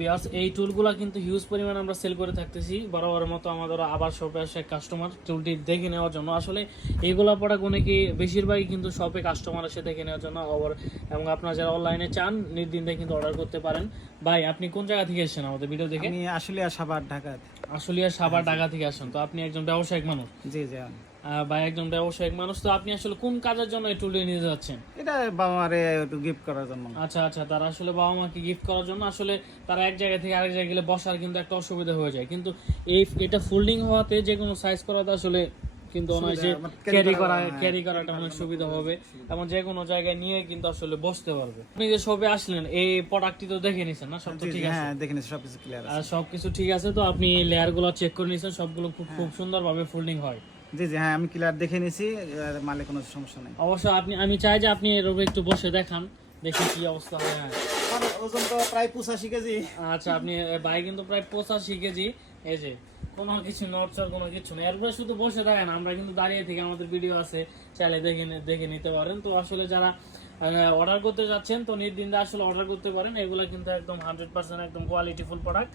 Viewers, এই টুলগুলো কিন্তু huge পরিমাণ আমরা সেল করে থাকতেছি বরাবরের মতো। আমাদের আবার শপে আসে কাস্টমার টুলটি দেখে নেওয়ার জন্য। আসলে এইগুলো প্রোডাক্ট অনেকে বেশিরভাগই কিন্তু শপে কাস্টমার এসে দেখে নেওয়ার জন্য এবং আপনারা যারা অনলাইনে চান নির্দ্বিধায় কিন্তু অর্ডার করতে পারেন। ভাই আপনি কোন জায়গা থেকে এসেছেন আমাদের ভিডিও দেখে? আমি আশুলিয়া সাভার ঢাকা। আশুলিয়া সাভার ঢাকা থেকে আসেন, তো আপনি একজন ব্যবসায়িক মানুষ। জি জি। ভাই একজন ব্যবসায়িক মানুষ, তো আপনি আসলে কোন কাজের জন্য এই টুলটি নিয়ে যাচ্ছেন? এটা বাবা মারে একটু গিফট করার জন্য। আচ্ছা আচ্ছা, তারা আসলে বাবা মাকে গিফট করার জন্য আসলে তারা এক জায়গা থেকে আরেক জায়গায় গেলে বসার কিন্তু একটা অসুবিধা হয়ে যায়, কিন্তু এটা ফোল্ডিং হওয়াতে যে কোনো সাইজ করাতে আসলে কিন্তু অনায়াসে ক্যারি করাটা অনেক সুবিধা হবে এবং যে কোনো জায়গায় নিয়ে কিন্তু আসলে বসতে পারবে। আপনি যে শপে আসলেন এই প্রোডাক্টটি তো দেখে নিছেন না? সব তো ঠিক আছে? হ্যাঁ দেখে নিছি, সবকিছু ক্লিয়ার আছে। আর সবকিছু ঠিক আছে, তো আপনি লেয়ারগুলো চেক করে নিছেন, সবগুলো খুব সুন্দরভাবে ফোল্ডিং হয়। জি জি, হ্যাঁ আমি ক্লিয়ার দেখে নিছি, মালে কোনো সমস্যা নেই। অবশ্য আমি চাই যে আপনি এর উপরে একটু বসে দেখান, দেখি কি অবস্থা হয়। হ্যাঁ, আর ওজন তো প্রায় 85 কেজি। আচ্ছা, আপনি ভাই কিন্তু প্রায় 85 কেজি। এই যে কোনো কিছু নড়চড় কোনো কিছু নেই, এরপরে শুধু বসে থাকেন। আমরা কিন্তু দাঁড়িয়ে থেকে আমাদের ভিডিও আছে, চাইলে দেখে নিতে পারেন। তো আসলে যারা অর্ডার করতে যাচ্ছেন তো নির্দ্বিধায় আসলে অর্ডার করতে পারেন। এগুলো কিন্তু একদম 100% একদম কোয়ালিটিফুল প্রোডাক্ট।